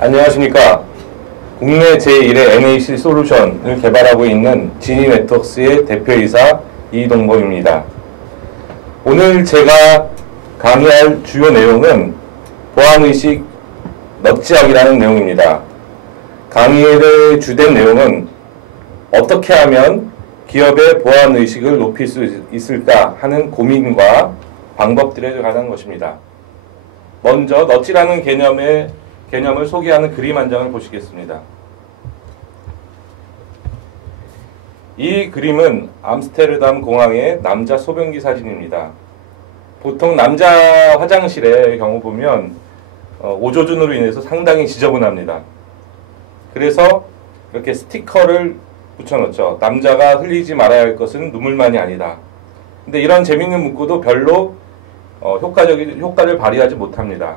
안녕하십니까. 국내 제1의 NAC 솔루션을 개발하고 있는 지니네트웍스의 대표이사 이동범입니다. 오늘 제가 강의할 주요 내용은 보안의식 넛지학이라는 내용입니다. 강의의 주된 내용은 어떻게 하면 기업의 보안의식을 높일 수 있을까 하는 고민과 방법들에 관한 것입니다. 먼저 넛지라는 개념을 소개하는 그림 한 장을 보시겠습니다. 이 그림은 암스테르담 공항의 남자 소변기 사진입니다. 보통 남자 화장실의 경우 보면 오조준으로 인해서 상당히 지저분합니다. 그래서 이렇게 스티커를 붙여놓죠. 남자가 흘리지 말아야 할 것은 눈물만이 아니다. 근데 이런 재밌는 문구도 별로 효과를 발휘하지 못합니다.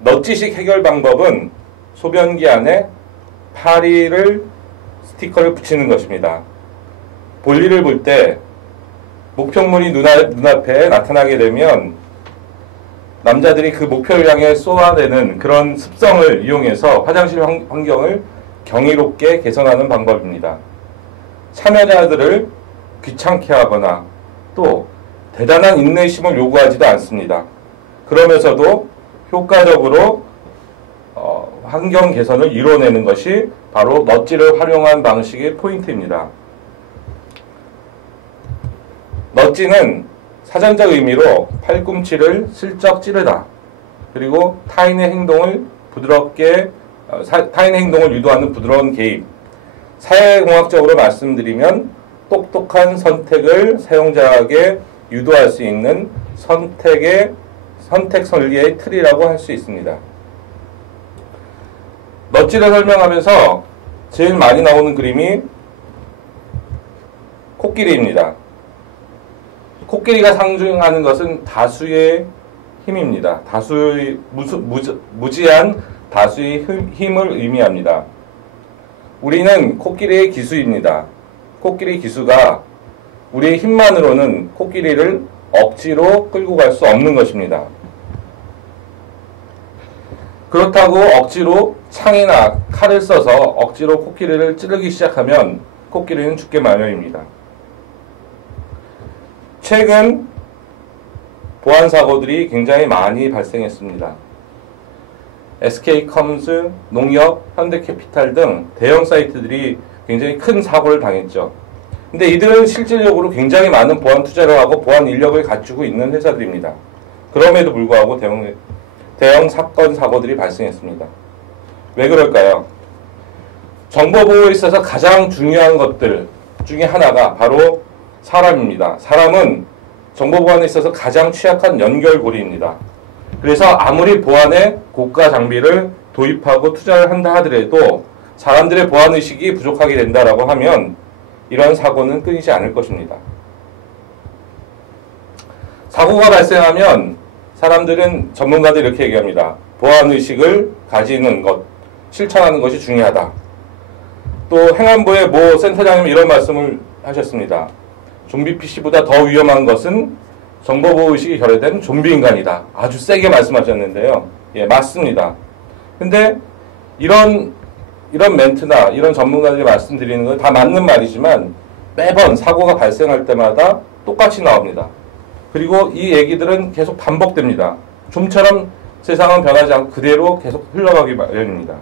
넛지식 해결 방법은 소변기 안에 파리를 스티커를 붙이는 것입니다. 볼일을 볼 때 목표물이 눈앞에 나타나게 되면 남자들이 그 목표를 향해 쏘아내는 그런 습성을 이용해서 화장실 환경을 경이롭게 개선하는 방법입니다. 참여자들을 귀찮게 하거나 또 대단한 인내심을 요구하지도 않습니다. 그러면서도 효과적으로 환경 개선을 이뤄내는 것이 바로 넛지를 활용한 방식의 포인트입니다. 넛지는 사전적 의미로 팔꿈치를 슬쩍 찌르다, 그리고 타인의 행동을 유도하는 부드러운 개입, 사회공학적으로 말씀드리면 똑똑한 선택을 사용자에게 유도할 수 있는 선택 설계의 틀이라고 할 수 있습니다. 넛지를 설명하면서 제일 많이 나오는 그림이 코끼리입니다. 코끼리가 상징하는 것은 다수의 힘입니다. 무지한 다수의 힘을 의미합니다. 우리는 코끼리의 기수입니다. 코끼리 기수가 우리의 힘만으로는 코끼리를 억지로 끌고 갈 수 없는 것입니다. 그렇다고 억지로 창이나 칼을 써서 억지로 코끼리를 찌르기 시작하면 코끼리는 죽게 마련입니다. 최근 보안사고들이 굉장히 많이 발생했습니다. SK컴즈, 농협, 현대캐피탈 등 대형 사이트들이 굉장히 큰 사고를 당했죠. 근데 이들은 실질적으로 굉장히 많은 보안 투자를 하고 보안 인력을 갖추고 있는 회사들입니다. 그럼에도 불구하고 대형 사건, 사고들이 발생했습니다. 왜 그럴까요? 정보보호에 있어서 가장 중요한 것들 중에 하나가 바로 사람입니다. 사람은 정보보안에 있어서 가장 취약한 연결고리입니다. 그래서 아무리 보안에 고가 장비를 도입하고 투자를 한다 하더라도 사람들의 보안의식이 부족하게 된다라고 하면 이런 사고는 끊이지 않을 것입니다. 사고가 발생하면 사람들은, 전문가들이 이렇게 얘기합니다. 보안의식을 가지는 것, 실천하는 것이 중요하다. 또 행안부의 모 센터장님이 이런 말씀을 하셨습니다. 좀비 PC보다 더 위험한 것은 정보보호의식이 결여된 좀비 인간이다. 아주 세게 말씀하셨는데요. 예, 맞습니다. 근데 이런 멘트나 이런 전문가들이 말씀드리는 건 다 맞는 말이지만 매번 사고가 발생할 때마다 똑같이 나옵니다. 그리고 이 얘기들은 계속 반복됩니다. 좀처럼 세상은 변하지 않고 그대로 계속 흘러가기 마련입니다.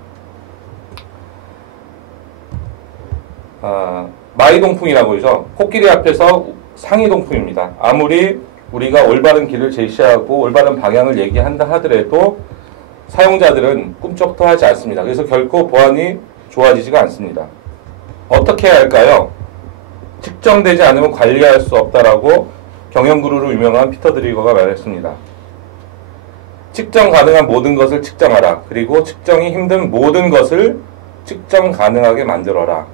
마이동풍이라고 하죠. 코끼리 앞에서 상이동풍입니다. 아무리 우리가 올바른 길을 제시하고 올바른 방향을 얘기한다 하더라도 사용자들은 꿈쩍도 하지 않습니다. 그래서 결코 보안이 좋아지지가 않습니다. 어떻게 해야 할까요? 측정되지 않으면 관리할 수 없다라고 경영구루로 유명한 피터 드리거가 말했습니다. 측정 가능한 모든 것을 측정하라. 그리고 측정이 힘든 모든 것을 측정 가능하게 만들어라.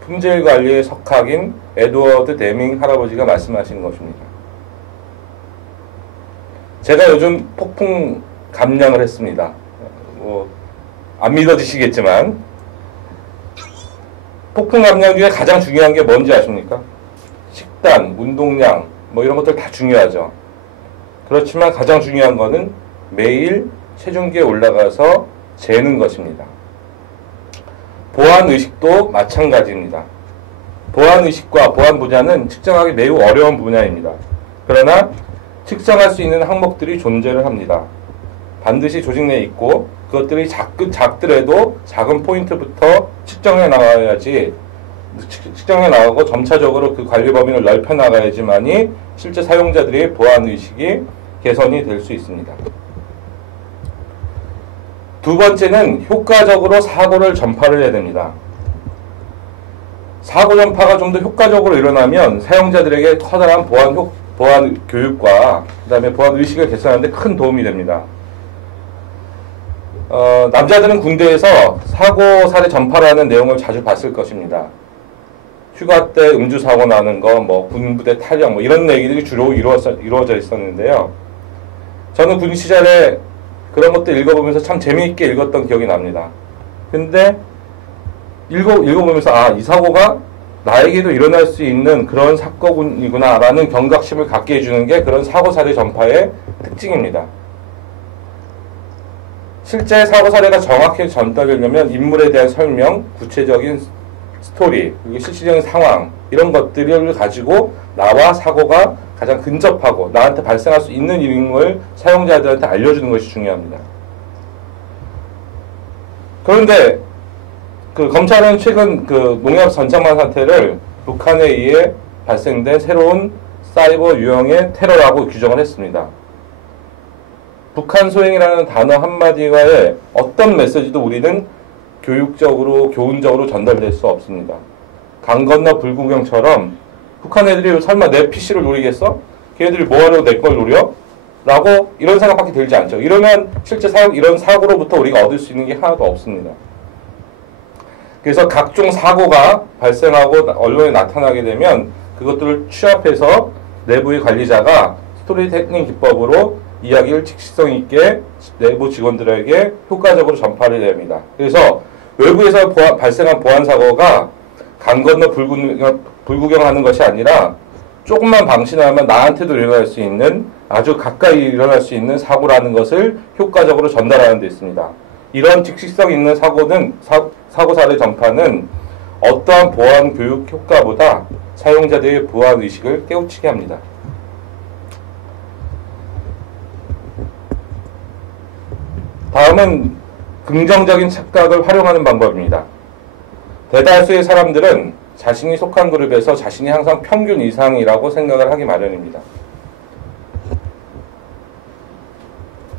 품질관리의 석학인 에드워드 데밍 할아버지가 말씀하시는 것입니다. 제가 요즘 폭풍 감량을 했습니다. 안 믿어지시겠지만 폭풍 감량 중에 가장 중요한 게 뭔지 아십니까? 식단, 운동량 이런 것들 다 중요하죠. 그렇지만 가장 중요한 거는 매일 체중계에 올라가서 재는 것입니다. 보안의식도 마찬가지입니다. 보안의식과 보안 분야는 측정하기 매우 어려운 분야입니다. 그러나 측정할 수 있는 항목들이 존재를 합니다. 반드시 조직 내에 있고 그것들이 작더라도 작은 포인트부터 측정해 나가야지 측정해 나가고 점차적으로 그 관리 범위를 넓혀 나가야지만이 실제 사용자들의 보안의식이 개선이 될 수 있습니다. 두 번째는 효과적으로 사고를 전파를 해야 됩니다. 사고 전파가 좀 더 효과적으로 일어나면 사용자들에게 커다란 보안 교육과 그 다음에 보안 의식을 개선하는 데 큰 도움이 됩니다. 남자들은 군대에서 사고 사례 전파라는 내용을 자주 봤을 것입니다. 휴가 때 음주 사고 나는 거, 뭐 군부대 탈영, 뭐 이런 얘기들이 주로 이루어져 있었는데요. 저는 군 시절에 그런 것들 읽어보면서 참 재미있게 읽었던 기억이 납니다. 근데 읽어보면서 이 사고가 나에게도 일어날 수 있는 그런 사건이구나 라는 경각심을 갖게 해주는 게 그런 사고 사례 전파의 특징입니다. 실제 사고 사례가 정확히 전달되려면 인물에 대한 설명, 구체적인 스토리, 그리고 실질적인 상황 이런 것들을 가지고 나와 사고가 가장 근접하고 나한테 발생할 수 있는 일임을 사용자들한테 알려주는 것이 중요합니다. 그런데 검찰은 최근 농협 전창만 사태를 북한에 의해 발생된 새로운 사이버 유형의 테러라고 규정을 했습니다. 북한 소행이라는 단어 한마디와의 어떤 메시지도 우리는 교육적으로, 교훈적으로 전달될 수 없습니다. 강 건너 불구경처럼 북한 애들이 설마 내 PC를 노리겠어? 걔네들이 뭐하러 내 걸 노려? 라고 이런 생각밖에 들지 않죠. 이러면 실제 이런 사고로부터 우리가 얻을 수 있는 게 하나도 없습니다. 그래서 각종 사고가 발생하고 언론에 나타나게 되면 그것들을 취합해서 내부의 관리자가 스토리텔링 기법으로 이야기를 직시성 있게 내부 직원들에게 효과적으로 전파를 해야 합니다. 그래서 외부에서 발생한 보안 사고가 강 건너 불구경하는 것이 아니라 조금만 방심하면 나한테도 일어날 수 있는 아주 가까이 일어날 수 있는 사고라는 것을 효과적으로 전달하는 데 있습니다. 이런 직시성 있는 사고 사례 전파는 어떠한 보안 교육 효과보다 사용자들의 보안 의식을 깨우치게 합니다. 다음은 긍정적인 착각을 활용하는 방법입니다. 대다수의 사람들은 자신이 속한 그룹에서 자신이 항상 평균 이상이라고 생각을 하기 마련입니다.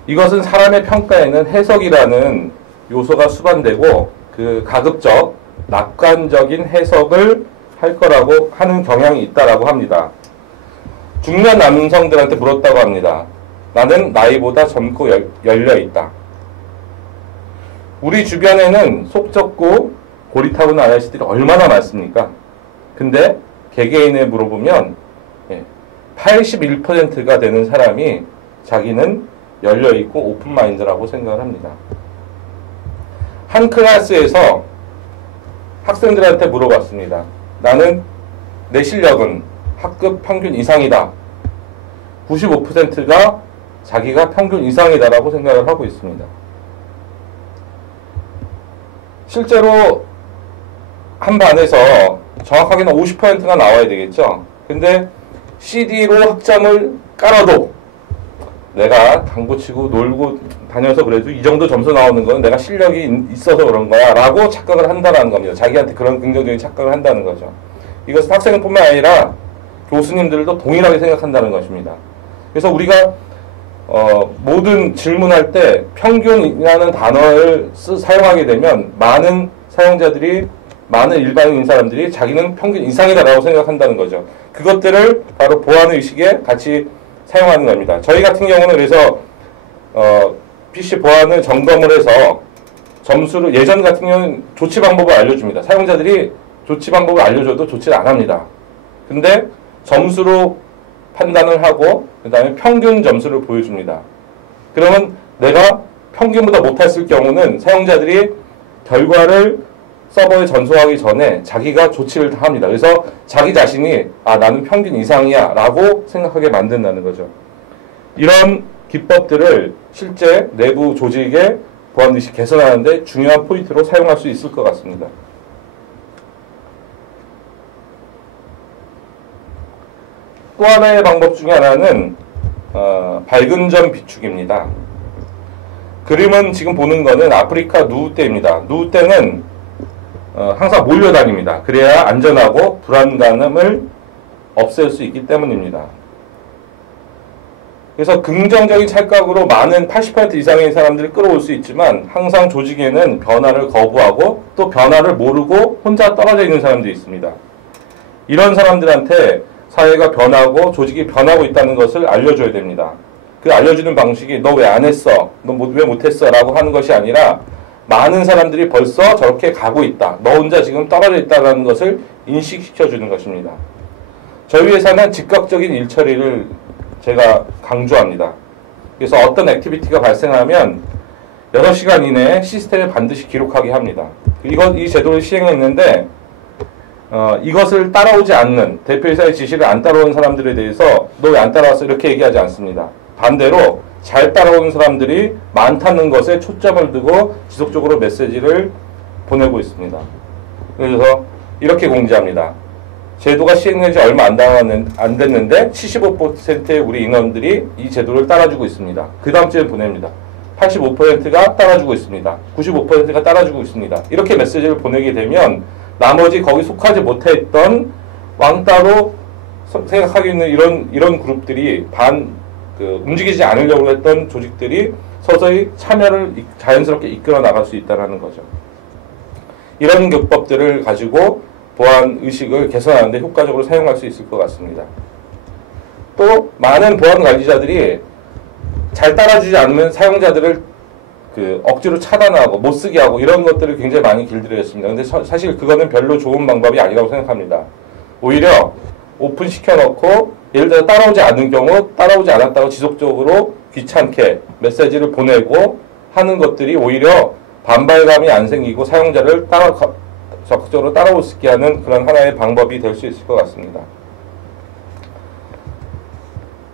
이것은 사람의 평가에는 해석이라는 요소가 수반되고 그 가급적 낙관적인 해석을 할 거라고 하는 경향이 있다라고 합니다. 중년 남성들한테 물었다고 합니다. 나는 나이보다 젊고 열려 있다. 우리 주변에는 속 좁고 고리타분한 아저씨들이 얼마나 많습니까? 근데 개개인에 물어보면 81%가 되는 사람이 자기는 열려있고 오픈마인드라고 생각을 합니다. 한 클래스에서 학생들한테 물어봤습니다. 나는 내 실력은 학급 평균 이상이다. 95%가 자기가 평균 이상이다라고 생각을 하고 있습니다. 실제로 한 반에서 정확하게는 50%가 나와야 되겠죠. 근데 CD로 학점을 깔아도 내가 당구 치고 놀고 다녀서 그래도 이 정도 점수 나오는 건 내가 실력이 있어서 그런 거야 라고 착각을 한다는 겁니다. 자기한테 그런 긍정적인 착각을 한다는 거죠. 이것은 학생뿐만 아니라 교수님들도 동일하게 생각한다는 것입니다. 그래서 우리가 모든 질문할 때 평균이라는 단어를 사용하게 되면 많은 사용자들이 많은 일반인 사람들이 자기는 평균 이상이다라고 생각한다는 거죠. 그것들을 바로 보안의식에 같이 사용하는 겁니다. 저희 같은 경우는 그래서 PC 보안을 점검을 해서 점수를 예전 같은 경우는 조치 방법을 알려줍니다. 사용자들이 조치 방법을 알려줘도 조치를 안 합니다. 근데 점수로 판단을 하고 그 다음에 평균 점수를 보여줍니다. 그러면 내가 평균보다 못했을 경우는 사용자들이 결과를 서버에 전송하기 전에 자기가 조치를 다 합니다. 그래서 자기 자신이 나는 평균 이상이야 라고 생각하게 만든다는 거죠. 이런 기법들을 실제 내부 조직에 보안 의식 개선하는데 중요한 포인트로 사용할 수 있을 것 같습니다. 또 하나의 방법 중에 하나는 밝은 점 비축입니다. 그림은 지금 보는 거는 아프리카 누우떼입니다. 누우떼는 항상 몰려다닙니다. 그래야 안전하고 불안감을 없앨 수 있기 때문입니다. 그래서 긍정적인 찰각으로 많은 80% 이상의 사람들이 끌어올 수 있지만 항상 조직에는 변화를 거부하고 또 변화를 모르고 혼자 떨어져 있는 사람들이 있습니다. 이런 사람들한테 사회가 변하고 조직이 변하고 있다는 것을 알려줘야 됩니다. 그 알려주는 방식이 너 왜 안 했어? 너 왜 못했어? 라고 하는 것이 아니라 많은 사람들이 벌써 저렇게 가고 있다. 너 혼자 지금 떨어져 있다는 것을 인식시켜주는 것입니다. 저희 회사는 즉각적인 일처리를 제가 강조합니다. 그래서 어떤 액티비티가 발생하면 6시간 이내에 시스템에 반드시 기록하게 합니다. 이 제도를 시행했는데 이것을 따라오지 않는 대표이사의 지시를 안 따라오는 사람들에 대해서 너 왜 안 따라왔어? 이렇게 얘기하지 않습니다. 반대로 잘 따라오는 사람들이 많다는 것에 초점을 두고 지속적으로 메시지를 보내고 있습니다. 그래서 이렇게 공지합니다. 제도가 시행된 지 얼마 안 됐는데 75%의 우리 인원들이 이 제도를 따라주고 있습니다. 그 다음 주에 보냅니다. 85%가 따라주고 있습니다. 95%가 따라주고 있습니다. 이렇게 메시지를 보내게 되면 나머지 거기 속하지 못했던 왕따로 생각하고 있는 이런 그룹들이 움직이지 않으려고 했던 조직들이 서서히 참여를 자연스럽게 이끌어 나갈 수 있다는 거죠. 이런 기법들을 가지고 보안 의식을 개선하는 데 효과적으로 사용할 수 있을 것 같습니다. 또 많은 보안 관리자들이 잘 따라주지 않으면 사용자들을 억지로 차단하고 못쓰게 하고 이런 것들을 굉장히 많이 길들였습니다. 근데 사실 그거는 별로 좋은 방법이 아니라고 생각합니다. 오히려 오픈시켜 놓고 예를 들어 따라오지 않는 경우 따라오지 않았다고 지속적으로 귀찮게 메시지를 보내고 하는 것들이 오히려 반발감이 안 생기고 사용자를 적극적으로 따라올 수 있게 하는 그런 하나의 방법이 될 수 있을 것 같습니다.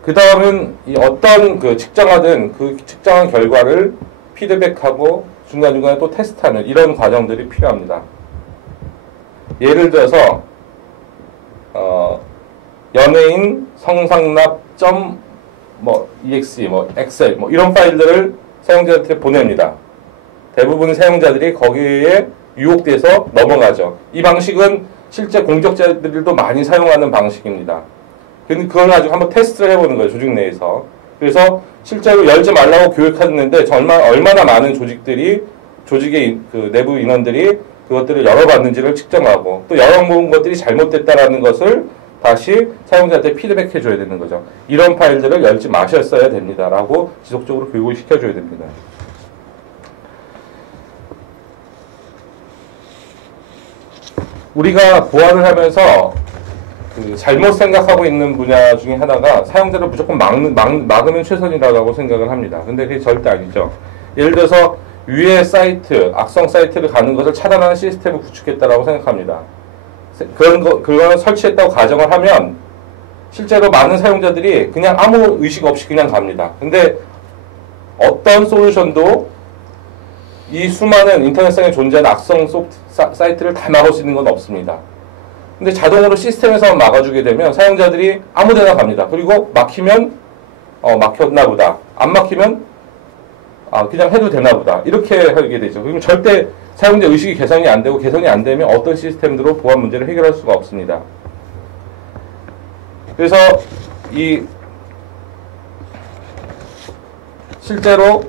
그 다음은 어떤 측정하든 그 측정한 결과를 피드백하고 중간중간에 또 테스트하는 이런 과정들이 필요합니다. 예를 들어서 연예인 성상납 exe 엑셀 이런 파일들을 사용자한테 보냅니다. 대부분 사용자들이 거기에 유혹돼서 넘어가죠. 이 방식은 실제 공적자들도 많이 사용하는 방식입니다. 그걸 가지고 한번 테스트를 해보는 거예요. 조직 내에서. 그래서 실제로 열지 말라고 교육했는데 얼마나 많은 조직의 내부 인원들이 그것들을 열어봤는지를 측정하고 또 열어본 것들이 잘못됐다라는 것을 다시 사용자한테 피드백해 줘야 되는 거죠. 이런 파일들을 열지 마셨어야 됩니다. 라고 지속적으로 교육을 시켜줘야 됩니다. 우리가 보안을 하면서 잘못 생각하고 있는 분야 중에 하나가 사용자를 무조건 막으면 최선이라고 생각을 합니다. 근데 그게 절대 아니죠. 예를 들어서 위의 사이트, 악성 사이트를 가는 것을 차단하는 시스템을 구축했다라고 생각합니다. 그걸 설치했다고 가정을 하면 실제로 많은 사용자들이 그냥 아무 의식 없이 그냥 갑니다. 근데 어떤 솔루션도 이 수많은 인터넷상에 존재하는 악성 사이트를 다 막을 수 있는 건 없습니다. 근데 자동으로 시스템에서만 막아주게 되면 사용자들이 아무데나 갑니다. 그리고 막히면 막혔나 보다. 안 막히면 그냥 해도 되나 보다. 이렇게 하게 되죠. 그럼 절대 사용자 의식이 개선이 안 되고 개선이 안 되면 어떤 시스템으로 보안 문제를 해결할 수가 없습니다. 그래서 실제로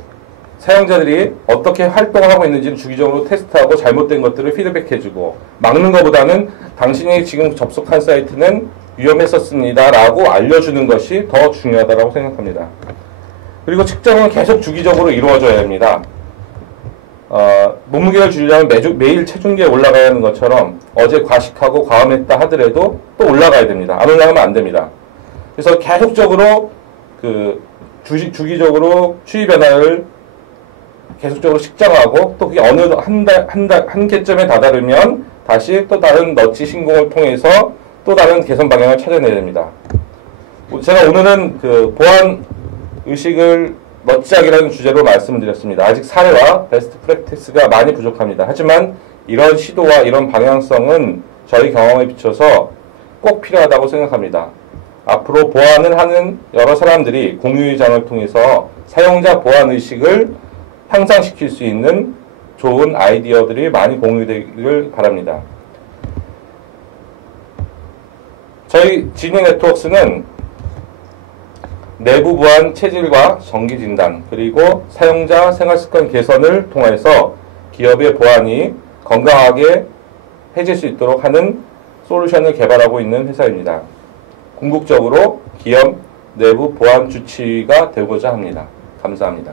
사용자들이 어떻게 활동을 하고 있는지를 주기적으로 테스트하고 잘못된 것들을 피드백해주고 막는 것보다는 당신이 지금 접속한 사이트는 위험했었습니다 라고 알려주는 것이 더 중요하다고 생각합니다. 그리고 측정은 계속 주기적으로 이루어져야 합니다. 몸무게를 줄이려면 매일 체중계에 올라가야 하는 것처럼 어제 과식하고 과음했다 하더라도 또 올라가야 됩니다. 안 올라가면 안 됩니다. 그래서 계속적으로 주기적으로 추이 변화를 계속적으로 측정하고 또 그게 어느 한계점에 다다르면 다시 또 다른 너치 신공을 통해서 또 다른 개선 방향을 찾아내야 됩니다. 제가 오늘은 보안 의식을 멋지작이라는 주제로 말씀드렸습니다. 아직 사례와 베스트 프랙티스가 많이 부족합니다. 하지만 이런 시도와 이런 방향성은 저희 경험에 비춰서 꼭 필요하다고 생각합니다. 앞으로 보안을 하는 여러 사람들이 공유의 장을 통해서 사용자 보안 의식을 향상시킬 수 있는 좋은 아이디어들이 많이 공유되기를 바랍니다. 저희 지니 네트워크스는 내부 보안 체질과 정기 진단, 그리고 사용자 생활습관 개선을 통해서 기업의 보안이 건강하게 해질 수 있도록 하는 솔루션을 개발하고 있는 회사입니다. 궁극적으로 기업 내부 보안 주치의가 되고자 합니다. 감사합니다.